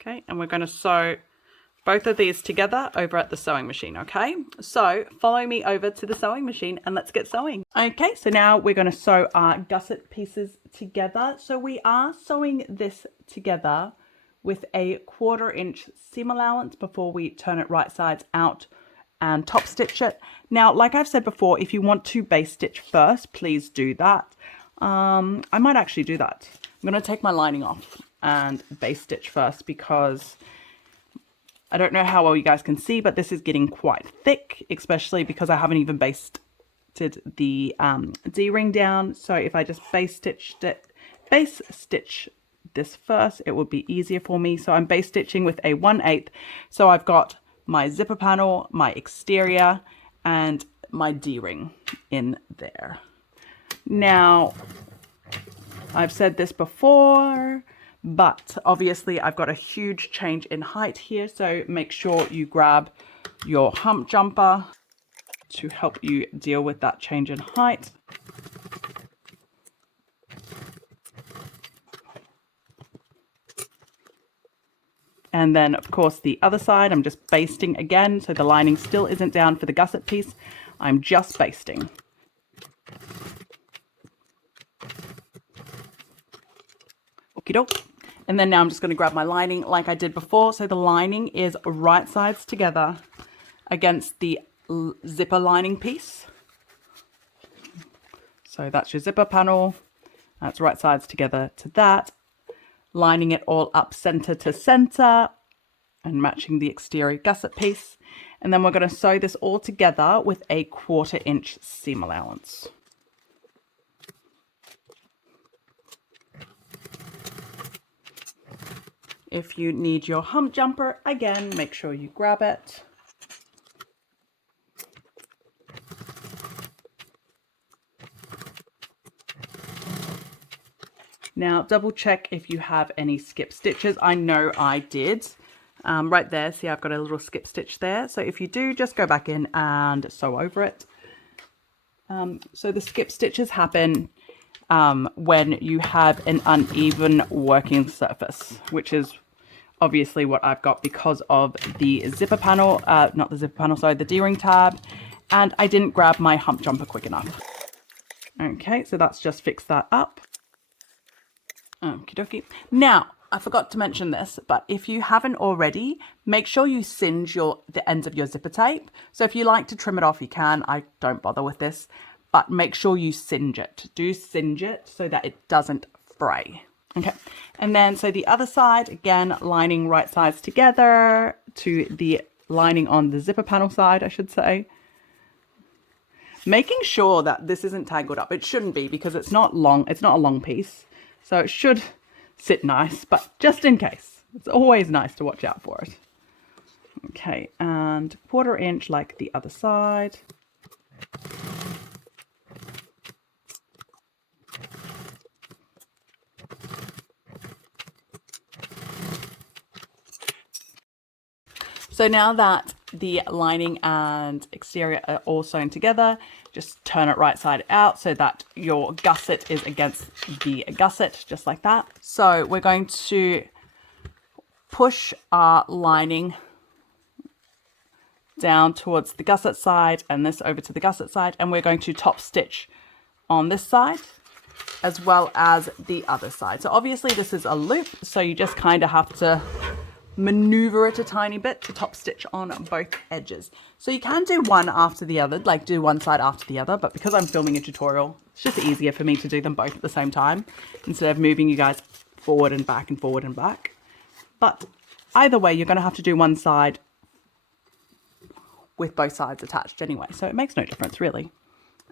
Okay, and we're going to sew both of these together over at the sewing machine, okay? So follow me over to the sewing machine and let's get sewing. Okay, so now we're going to sew our gusset pieces together. So we are sewing this together with a 1/4 inch seam allowance before we turn it right sides out and top stitch it. Now, like I've said before, if you want to base stitch first, please do that. I might actually do that. I'm going to take my lining off and base stitch first, because I don't know how well you guys can see, but this is getting quite thick, especially because I haven't even basted the D-ring down. So if I just base stitch this first, it would be easier for me. So I'm base stitching with a 1/8. So I've got my zipper panel, my exterior, and my D-ring in there. Now, I've said this before, but obviously I've got a huge change in height here. So make sure you grab your hump jumper to help you deal with that change in height. And then, of course, the other side, I'm just basting again. So the lining still isn't down for the gusset piece. I'm just basting. Okie doke. And then now I'm just going to grab my lining like I did before. So the lining is right sides together against the zipper lining piece. So that's your zipper panel. That's right sides together to that. Lining it all up center to center and matching the exterior gusset piece. And then we're going to sew this all together with a 1/4 inch seam allowance. If you need your hump jumper, again, make sure you grab it. Now, double check if you have any skip stitches. I know I did. Right there, see I've got a little skip stitch there. So if you do, just go back in and sew over it. So the skip stitches happen when you have an uneven working surface, which is obviously what I've got because of the zipper panel, not the zipper panel, sorry, the D-ring tab, and I didn't grab my hump jumper quick enough. Okay, so that's just fixed that up. Okie dokie. Now, I forgot to mention this, but if you haven't already, make sure you singe the ends of your zipper tape. So if you like to trim it off, you can. I don't bother with this, but make sure you singe it. Do singe it so that it doesn't fray. Okay, and then so the other side, again, lining right sides together to the lining on the zipper panel side, I should say. Making sure that this isn't tangled up. It shouldn't be because it's not long. It's not a long piece. So it should sit nice, but just in case, it's always nice to watch out for it. Okay, and 1/4 inch like the other side. So now that the lining and exterior are all sewn together, just turn it right side out so that your gusset is against the gusset, just like that. So we're going to push our lining down towards the gusset side and this over to the gusset side, and we're going to top stitch on this side as well as the other side. So obviously this is a loop, so you just kind of have to maneuver it a tiny bit to top stitch on both edges. So you can do one after the other, like do one side after the other, but because I'm filming a tutorial, it's just easier for me to do them both at the same time instead of moving you guys forward and back and forward and back. But either way, you're going to have to do one side with both sides attached anyway, so it makes no difference really.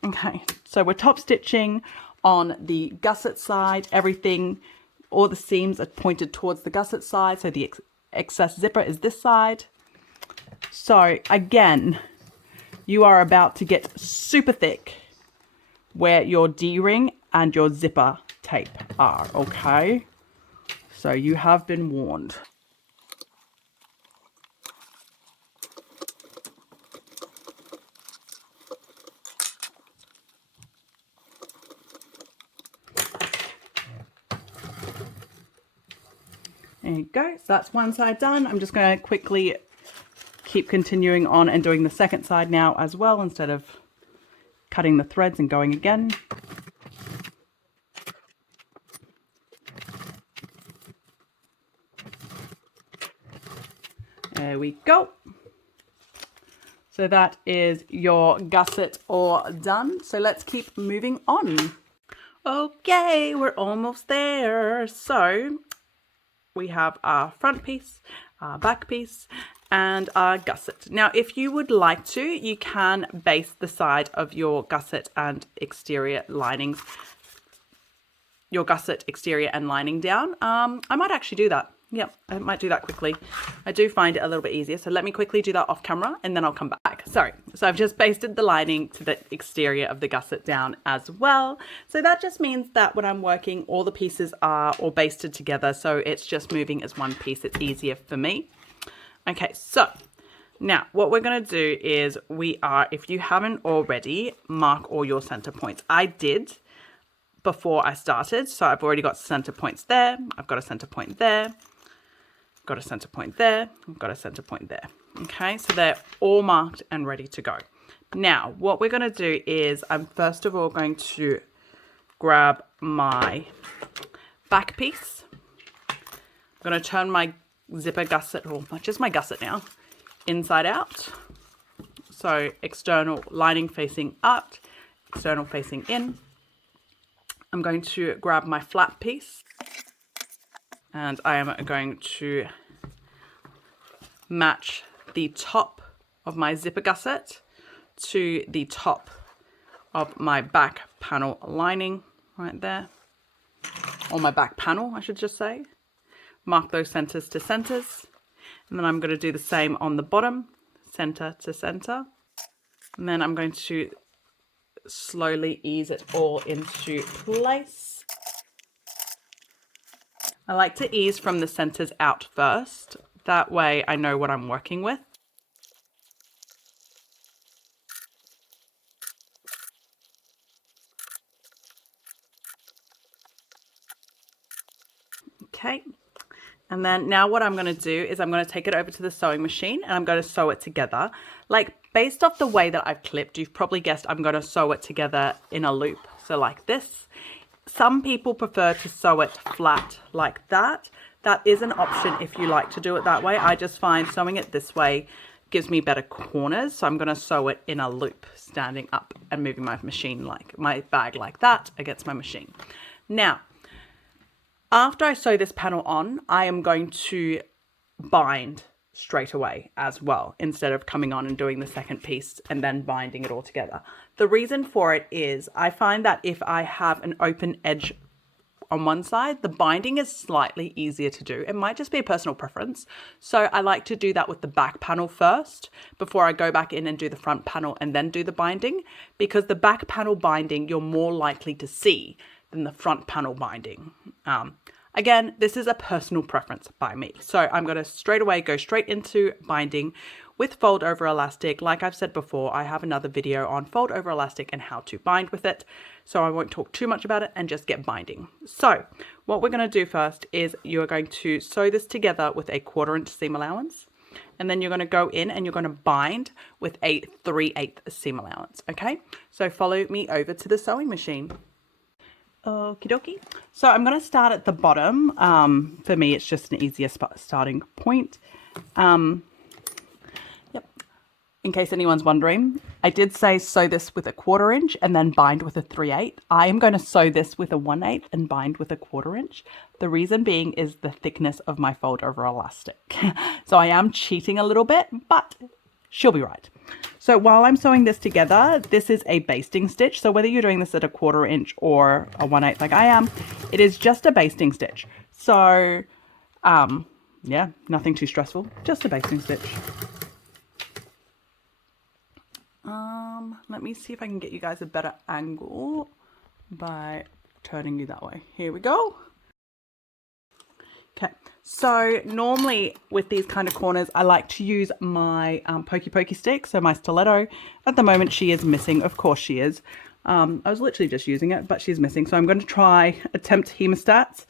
Okay, so we're top stitching on the gusset side. Everything, all the seams are pointed towards the gusset side, so the excess zipper is this side. So again, you are about to get super thick where your D-ring and your zipper tape are, okay? So you have been warned. There you go. So that's one side done. I'm just going to quickly keep continuing on and doing the second side now as well instead of cutting the threads and going again. There we go. So that is your gusset all done. So let's keep moving on. Okay, we're almost there. So we have our front piece, our back piece, and our gusset. Now, if you would like to, you can baste the side of your gusset and exterior linings, your gusset exterior and lining down. I might actually do that. Yep, I might do that quickly. I do find it a little bit easier. So let me quickly do that off camera and then I'll come back. Sorry. So I've just basted the lining to the exterior of the gusset down as well. So that just means that when I'm working, all the pieces are all basted together. So it's just moving as one piece. It's easier for me. Okay, so now what we're going to do is if you haven't already, mark all your center points. I did before I started. So I've already got center points there. I've got a center point there. Got a center point there, I've got a center point there. Okay, so they're all marked and ready to go. Now, what we're going to do is I'm first of all going to grab my back piece. I'm going to turn my zipper gusset, or just my gusset now, inside out. So external lining facing out, external facing in. I'm going to grab my flap piece. And I am going to match the top of my zipper gusset to the top of my back panel lining right there. Or my back panel, I should just say. Mark those centers to centers. And then I'm going to do the same on the bottom, center to center. And then I'm going to slowly ease it all into place. I like to ease from the centers out first. That way I know what I'm working with. Okay. And then now what I'm going to do is I'm going to take it over to the sewing machine and I'm going to sew it together. Like based off the way that I've clipped, you've probably guessed I'm going to sew it together in a loop. So like this. Some people prefer to sew it flat like that. That is an option if you like to do it that way. I just find sewing it this way gives me better corners. So I'm going to sew it in a loop, standing up and moving my my bag like that against my machine. Now, after I sew this panel on, I am going to bind straight away as well, instead of coming on and doing the second piece and then binding it all together. The reason for it is I find that if I have an open edge on one side, the binding is slightly easier to do. It might just be a personal preference. So I like to do that with the back panel first before I go back in and do the front panel and then do the binding, because the back panel binding you're more likely to see than the front panel binding. Again, this is a personal preference by me. So I'm going to straight away go straight into binding with fold over elastic. Like I've said before, I have another video on fold over elastic and how to bind with it. So I won't talk too much about it and just get binding. So what we're going to do first is you're going to sew this together with a 1/4 inch seam allowance. And then you're going to go in and you're going to bind with a 3/8 seam allowance. Okay, so follow me over to the sewing machine. Okie dokie. So I'm going to start at the bottom. For me, it's just an easier starting point. Yep. In case anyone's wondering, I did say sew this with a 1/4 inch and then bind with a 3/8. I am going to sew this with a 1/8 and bind with a 1/4 inch. The reason being is the thickness of my fold over elastic. So I am cheating a little bit, but she'll be right. So while I'm sewing this together, this is a basting stitch. So whether you're doing this at a 1/4 inch or a 1/8 like I am, it is just a basting stitch. So, yeah, nothing too stressful, just a basting stitch. Let me see if I can get you guys a better angle by turning you that way. Here we go. Okay, so normally with these kind of corners, I like to use my pokey stick, so my stiletto. At the moment, she is missing. Of course she is. I was literally just using it, but she's missing. So I'm going to attempt hemostats.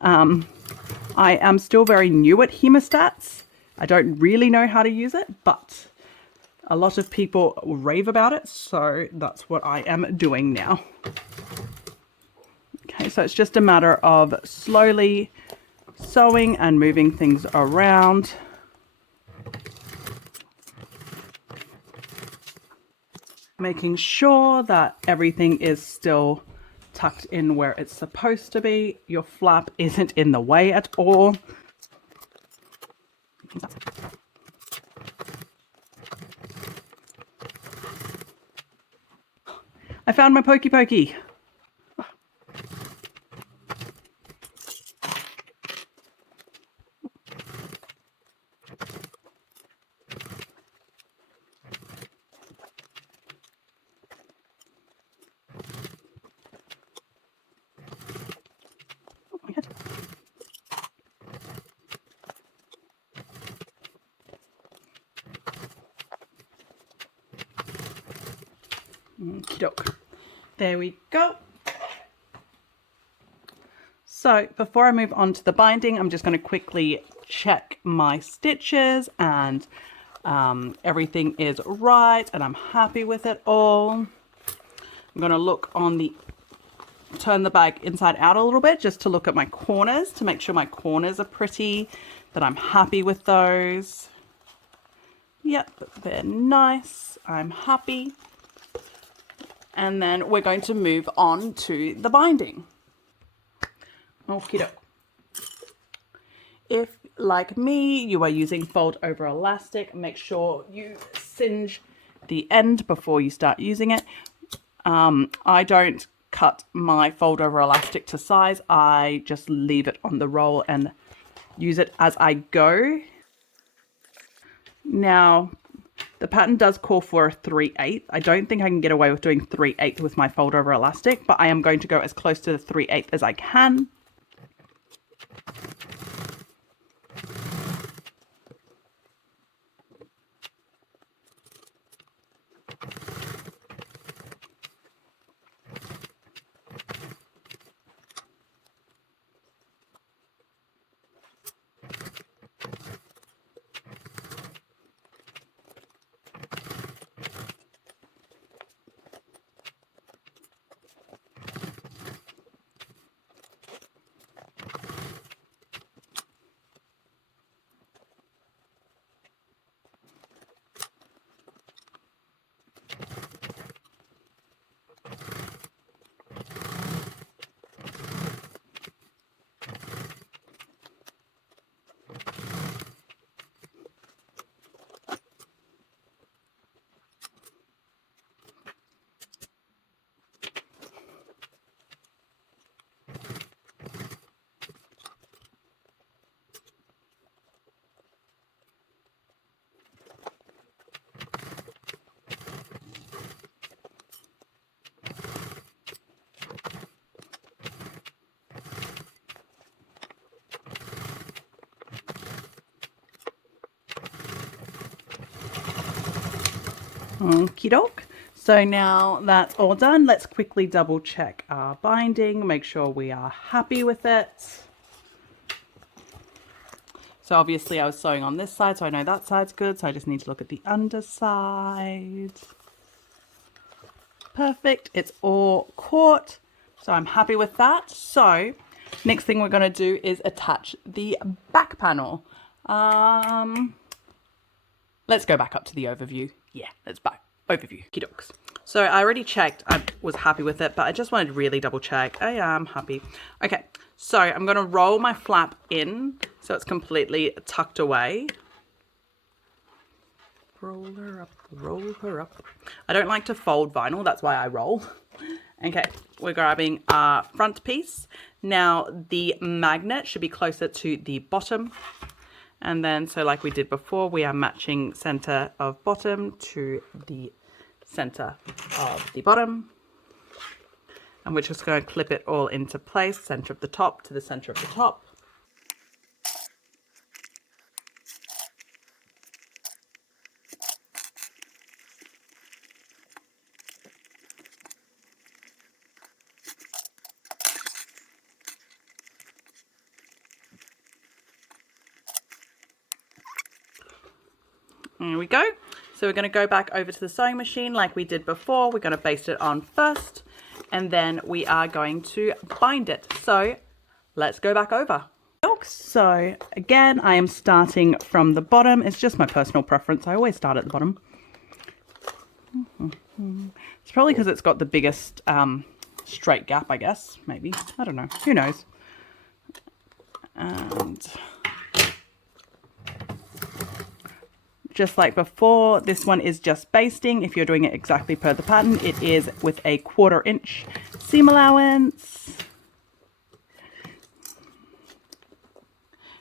I am still very new at hemostats. I don't really know how to use it, but a lot of people rave about it. So that's what I am doing now. Okay, so it's just a matter of slowly sewing and moving things around. making sure that everything is still tucked in where it's supposed to be. Your flap isn't in the way at all. I found my pokey pokey. Okey-doke. There we go. So before I move on to the binding, I'm just going to quickly check my stitches and everything is right and I'm happy with it all. I'm going to look on the, turn the bag inside out a little bit just to look at my corners to make sure my corners are pretty, that I'm happy with those. Yep, they're nice. I'm happy. And then we're going to move on to the binding. Okie doke. If, like me, you are using fold over elastic, make sure you singe the end before you start using it. I don't cut my fold over elastic to size. I just leave it on the roll and use it as I go. Now, the pattern does call for a 3/8. I don't think I can get away with doing 3/8 with my fold over elastic, but I am going to go as close to the 3/8 as I can. Okie doke. So now that's all done, let's quickly double check our binding, make sure we are happy with it. So obviously I was sewing on this side, so I know that side's good, so I just need to look at the underside. Perfect, it's all caught, so I'm happy with that. So next thing we're going to do is attach the back panel. Let's go back up to the overview. Yeah, let's back overview. Okey-dokes. So I already checked, I was happy with it, but I just wanted to really double check. I am happy. Okay, so I'm going to roll my flap in so it's completely tucked away. Roll her up, roll her up. I don't like to fold vinyl, that's why I roll. Okay, we're grabbing our front piece. Now the magnet should be closer to the bottom. And then, so like we did before, we are matching center of bottom to the center of the bottom. And we're just going to clip it all into place, center of the top to the center of the top. There we go. So we're going to go back over to the sewing machine like we did before. We're going to baste it on first and then we are going to bind it. So let's go back over. So again, I am starting from the bottom. It's just my personal preference. I always start at the bottom. It's probably because it's got the biggest straight gap, I guess. Maybe. I don't know. Who knows? And just like before, this one is just basting. If you're doing it exactly per the pattern, it is with a 1/4 inch seam allowance.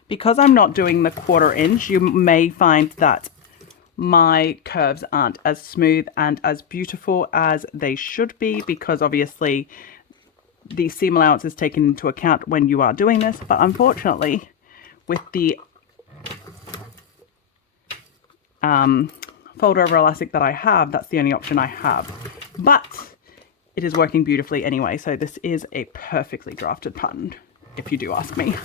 Because I'm not doing the 1/4 inch, you may find that my curves aren't as smooth and as beautiful as they should be, because obviously the seam allowance is taken into account when you are doing this. But unfortunately, with the fold over elastic that I have, that's the only option I have. But it is working beautifully anyway, so this is a perfectly drafted pattern, if you do ask me.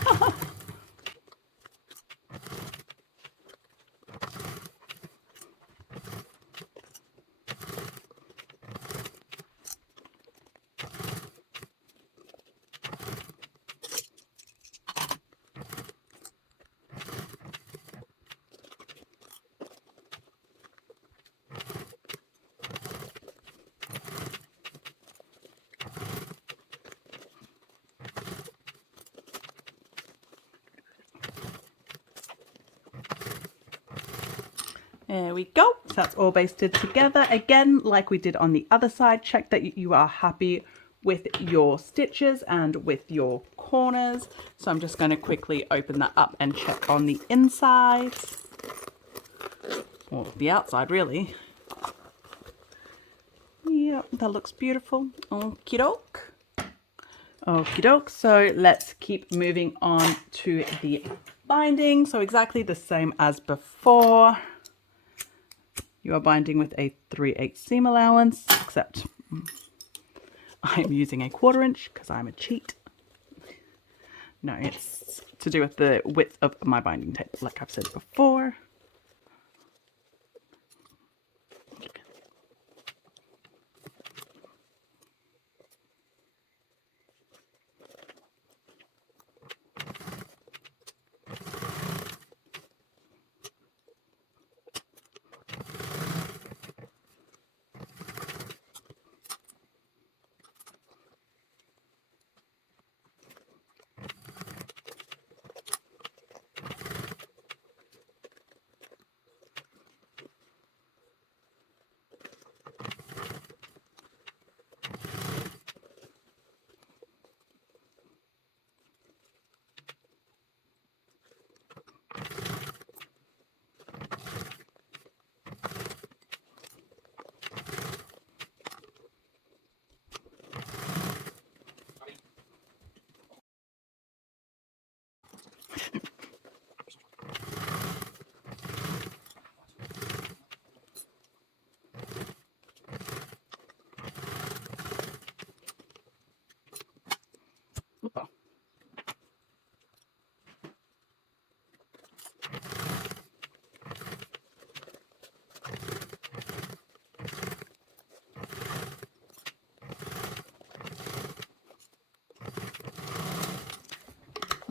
There we go. So that's all basted together. Again, like we did on the other side, check that you are happy with your stitches and with your corners. So I'm just going to quickly open that up and check on the inside, or the outside really. Yep, that looks beautiful. Okie doke. Okie doke. So let's keep moving on to the binding. So exactly the same as before. You are binding with a 3/8 seam allowance, except I'm using a 1/4 inch because I'm a cheat. No, it's to do with the width of my binding tape, like I've said before.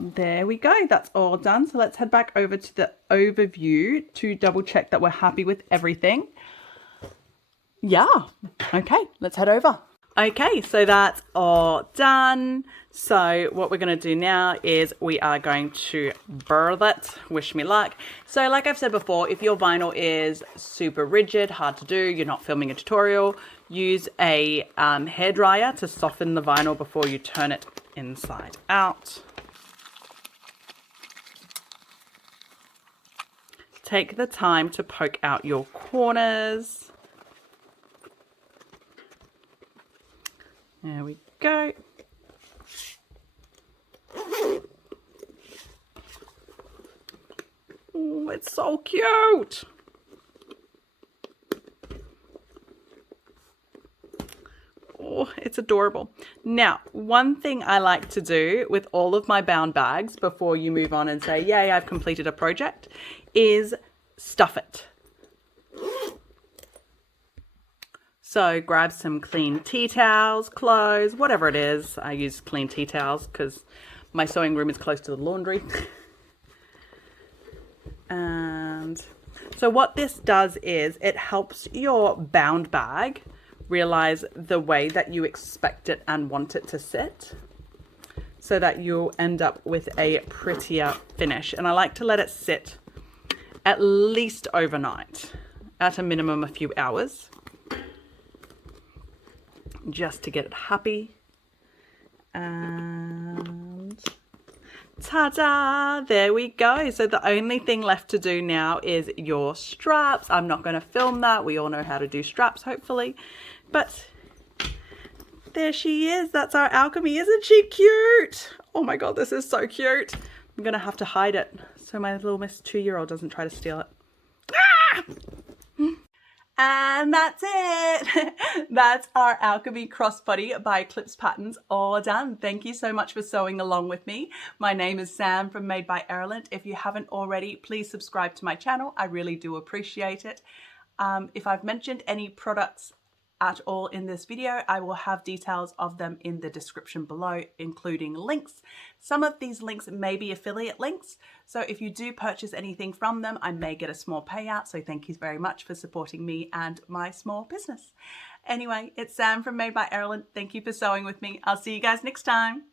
There we go, that's all done. So let's head back over to the overview to double check that we're happy with everything. Yeah, okay, let's head over. Okay, so that's all done. So what we're going to do now is we are going to birth it. Wish me luck. So like I've said before, if your vinyl is super rigid, hard to do, you're not filming a tutorial, use a hairdryer to soften the vinyl before you turn it inside out. Take the time to poke out your corners. There we go. Oh, it's so cute. Oh, it's adorable. Now, one thing I like to do with all of my bound bags before you move on and say, yay, I've completed a project, is stuff it. So grab some clean tea towels, clothes, whatever it is. I use clean tea towels because my sewing room is close to the laundry. And so what this does is it helps your bound bag realize the way that you expect it and want it to sit, so that you'll end up with a prettier finish. And I like to let it sit at least overnight, at a minimum a few hours, just to get it happy. And ta-da, there we go. So the only thing left to do now is your straps. I'm not going to film that. We all know how to do straps, hopefully. But there she is. That's our alchemy. Isn't she cute? Oh my God, this is so cute. I'm going to have to hide it so my little Miss 2-year-old doesn't try to steal it. Ah! And that's it. That's our Alchemy Crossbody by Eclipse Patterns all done. Thank you so much for sewing along with me. My name is Sam from Made by Erland. If you haven't already, please subscribe to my channel. I really do appreciate it. If I've mentioned any products at all in this video, I will have details of them in the description below, including links. Some of these links may be affiliate links, so if you do purchase anything from them, I may get a small payout, so thank you very much for supporting me and my small business. Anyway, it's Sam from Made by Erland. Thank you for sewing with me. I'll see you guys next time.